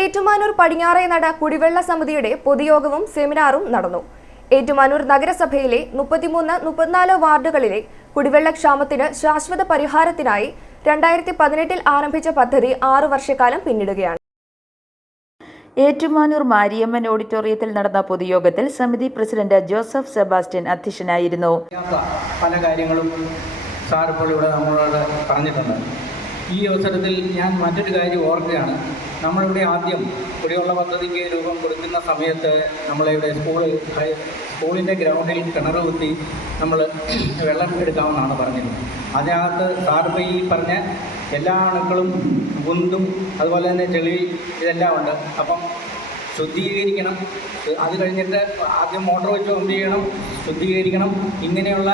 ഏറ്റുമാനൂർ പടിഞ്ഞാറേ നട കുടിവെള്ള സമിതിയുടെ പൊതുയോഗവും സെമിനാറും നടന്നു. ഏറ്റുമാനൂർ നഗരസഭയിലെ മുപ്പത്തിമൂന്ന് മുപ്പത്തിനാല് വാർഡുകളിലെ കുടിവെള്ളക്ഷാമത്തിന് ശാശ്വത പരിഹാരത്തിനായി രണ്ടായിരത്തി പതിനെട്ടിൽ ആരംഭിച്ച പദ്ധതി ആറു വർഷക്കാലം പിന്നിടുകയാണ്. ഏറ്റുമാനൂർ മാരിയമ്മൻ ഓഡിറ്റോറിയത്തിൽ നടന്ന പൊതുയോഗത്തിൽ സമിതി പ്രസിഡന്റ് ജോസഫ് സെബാസ്റ്റ്യൻ അധ്യക്ഷനായിരുന്നു. പല കാര്യങ്ങളും സാർ ഇപ്പോൾ ഇവിടെ നമ്മളോട് പറഞ്ഞിട്ടുണ്ട്. ഈ അവസരത്തിൽ ഞാൻ മറ്റൊരു കാര്യം ഓർക്കുകയാണ്. നമ്മളിവിടെ ആദ്യം കുടിവെള്ള പദ്ധതിക്ക് രൂപം കൊടുക്കുന്ന സമയത്ത് നമ്മളിവിടെ സ്കൂൾ സ്കൂളിന്റെ ഗ്രൗണ്ടിൽ കിണർ കുത്തി നമ്മൾ വെള്ളം എടുക്കാമെന്നാണ് പറഞ്ഞിരുന്നത്. അതിനകത്ത് സാറിപ്പോൾ ഈ പറഞ്ഞ എല്ലാ അണുക്കളും കുന്തും അതുപോലെ തന്നെ ചെളി ഇതെല്ലാം ഉണ്ട്. അപ്പം ശുദ്ധീകരിക്കണം. അത് കഴിഞ്ഞിട്ട് ആദ്യം മോട്ടോർ വെച്ച് പമ്പ് ചെയ്യണം ശുദ്ധീകരിക്കണം. ഇങ്ങനെയുള്ള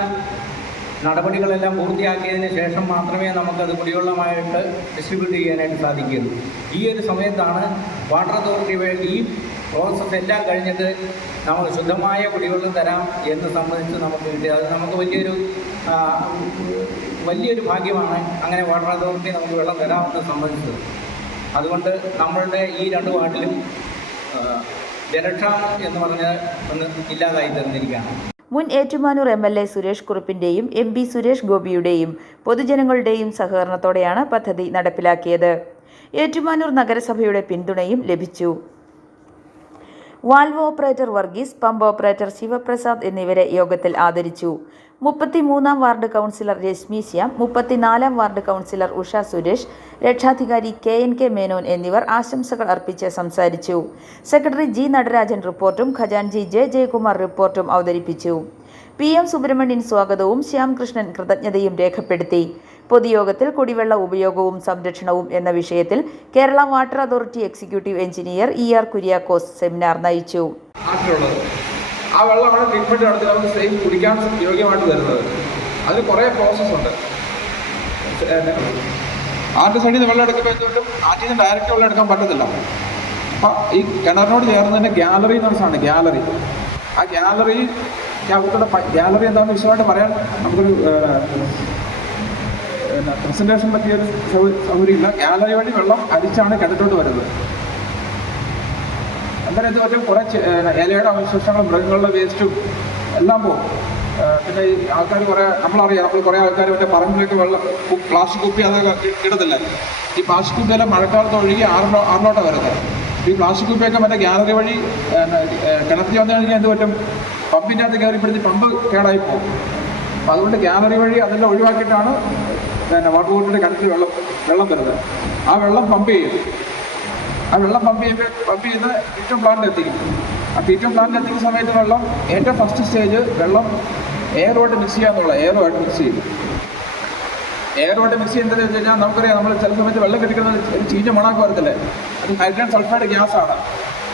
നടപടികളെല്ലാം പൂർത്തിയാക്കിയതിന് ശേഷം മാത്രമേ നമുക്കത് കുടിവെള്ളമായിട്ട് ഡിസ്ട്രിബ്യൂട്ട് ചെയ്യാനായിട്ട് സാധിക്കുകയുള്ളൂ. ഈ ഒരു സമയത്താണ് വാട്ടർ അതോറിറ്റി ഈ പ്രോസസ്സ് എല്ലാം കഴിഞ്ഞിട്ട് നമുക്ക് ശുദ്ധമായ കുടിവെള്ളം തരാം എന്ന് സംബന്ധിച്ച് നമുക്ക് കിട്ടി. അത് നമുക്ക് വലിയൊരു വലിയൊരു ഭാഗ്യമാണ് അങ്ങനെ വാട്ടർ അതോറിറ്റി നമുക്ക് വെള്ളം തരാമെന്ന് സംബന്ധിച്ചത് അതുകൊണ്ട് നമ്മളുടെ ഈ രണ്ട് വാർഡിലും ജലക്ഷാമം എന്ന് പറഞ്ഞാൽ ഒന്ന് ഇല്ലാതായി തീർന്നിരിക്കുകയാണ് മുൻ Ettumanoor M L A Suresh കുറുപ്പിന്റെയും M P Suresh ഗോപിയുടെയും പൊതുജനങ്ങളുടെയും സഹകരണത്തോടെയാണ് പദ്ധതി നടപ്പിലാക്കിയത്. ഏറ്റുമാനൂർ നഗരസഭയുടെ പിന്തുണയും ലഭിച്ചു. Valve operator Varghese pump operator Sivaprasad എന്നിവരെ യോഗത്തിൽ ആദരിച്ചു. മുപ്പത്തിമൂന്നാം വാർഡ് കൗൺസിലർ രശ്മി ശ്യാം മുപ്പത്തിനാലാം വാർഡ് കൗൺസിലർ ഉഷ സുരേഷ് രക്ഷാധികാരി കെ എൻ കെ മേനോൻ എന്നിവർ ആശംസകൾ അർപ്പിച്ച് സംസാരിച്ചു. സെക്രട്ടറി ജി നടരാജൻ റിപ്പോർട്ടും ഖജാൻജി ജെ ജയകുമാർ റിപ്പോർട്ടും അവതരിപ്പിച്ചു. പി എം സുബ്രഹ്മണ്യൻ സ്വാഗതവും ശ്യാംകൃഷ്ണൻ കൃതജ്ഞതയും രേഖപ്പെടുത്തി. പൊതുയോഗത്തിൽ കുടിവെള്ള ഉപയോഗവും സംരക്ഷണവും എന്ന വിഷയത്തിൽ Kerala water authority executive engineer E R Kuriakose seminar നയിച്ചു. ആ വെള്ളമാണ് ട്രീറ്റ്മെന്റ് നടത്തി നമുക്ക് സേഫ് കുടിക്കാൻ യോഗ്യമായിട്ട് തരുന്നത്. അതിന് കുറേ പ്രോസസ്സ് ഉണ്ട്. ആദ്യ സൈഡിൽ നിന്ന് വെള്ളം എടുക്കുമ്പോൾ എന്തുകൊണ്ടും ആറ്റിൽ നിന്ന് ഡയറക്റ്റ് വെള്ളം എടുക്കാൻ പറ്റത്തില്ല. അപ്പം ഈ കിണറിനോട് ചേർന്ന് തന്നെ ഗ്യാലറി എന്ന് പറഞ്ഞാണ് ഗ്യാലറി ആ ഗ്യാലറി അവിടുത്തെ ഗ്യാലറി എന്താണെന്ന് വിശദമായിട്ട് പറയാൻ നമുക്കൊരു പ്രസന്റേഷൻ പറ്റിയൊരു സൗകര്യം സൗകര്യമില്ല. ഗാലറി വഴി വെള്ളം അരിച്ചാണ് കിണറ്റോട്ട് വരുന്നത്. അങ്ങനെ ഇത് പറ്റും കുറേ ഇലയുടെ അവശിഷ്ടങ്ങളും മൃഗങ്ങളുടെ വേസ്റ്റും എല്ലാം പോകും. പിന്നെ ഈ ആൾക്കാർ കുറേ നമ്മളറിയാം നമ്മൾ കുറേ ആൾക്കാർ മറ്റേ പറമ്പിലൊക്കെ വെള്ളം പ്ലാസ്റ്റിക് കുപ്പി അതൊക്കെ ഇടത്തില്ല ഈ പ്ലാസ്റ്റിക് കുപ്പിയെല്ലാം മഴക്കാലത്ത് ഒഴുകി ആറിലോ ആറിലോട്ടാണ് വരുന്നത്. ഈ പ്ലാസ്റ്റിക് കുപ്പിയൊക്കെ മറ്റേ ഗാലറി വഴി കിണറ്റി വന്നു കഴിഞ്ഞാൽ എന്ത് പറ്റും? പമ്പിന്റെ അകത്ത് കയറിപ്പെടുത്തി പമ്പ് കേടായി പോകും. അപ്പം അതുകൊണ്ട് ഗാലറി വഴി അതെല്ലാം ഒഴിവാക്കിയിട്ടാണ് പിന്നെ വാട്ടർ ബോട്ടിന്റെ കിണറ്റിൽ വെള്ളം വെള്ളം വരുന്നത് ആ വെള്ളം പമ്പ് ചെയ്യും. ആ വെള്ളം പമ്പ് ചെയ്യുമ്പോൾ പമ്പ് ചെയ്ത് ട്രീറ്റ്മെന്റ് പ്ലാന്റ് എത്തിക്കും. ആ ട്രീറ്റ്മെന്റ് പ്ലാന്റ് എത്തിക്കുന്ന സമയത്ത് വെള്ളം ഏറ്റവും ഫസ്റ്റ് സ്റ്റേജ് വെള്ളം എയറുമായിട്ട് മിക്സ് ചെയ്യാന്നുള്ള എയറുമായിട്ട് മിക്സ് ചെയ്യും. എയറുമായിട്ട് മിക്സ് ചെയ്യുന്നത് വെച്ച് കഴിഞ്ഞാൽ നമുക്കറിയാം നമ്മൾ ചില സമയത്ത് വെള്ളം കെട്ടിക്കുന്നത് ഒരു ചീഞ്ഞ മണാക്ക് വരത്തില്ലേ? അത് ഹൈഡ്രജൻ സൾഫൈഡ് ഗ്യാസ് ആണ്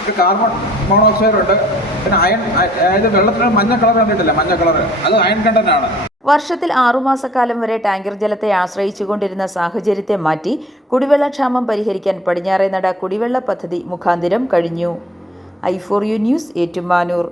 ഒരു കാർബൺ മോണോക്സൈഡ് ഉണ്ട്. പിന്നെ അയൺ അതായത് വെള്ളത്തിന് മഞ്ഞ കളർ കണ്ടിട്ടില്ല? മഞ്ഞ കളർ അത് അയൺ കണ്ടന്റ് ആണ്. വർഷത്തിൽ ആറുമാസക്കാലം വരെ ടാങ്കർ ജലത്തെ ആശ്രയിച്ചുകൊണ്ടിരുന്ന സാഹചര്യത്തെ മാറ്റി കുടിവെള്ളക്ഷാമം പരിഹരിക്കാൻ പടിഞ്ഞാറേ നട കുടിവെള്ള പദ്ധതി മുഖാന്തിരം കഴിഞ്ഞു. I for U news Ettumanoor.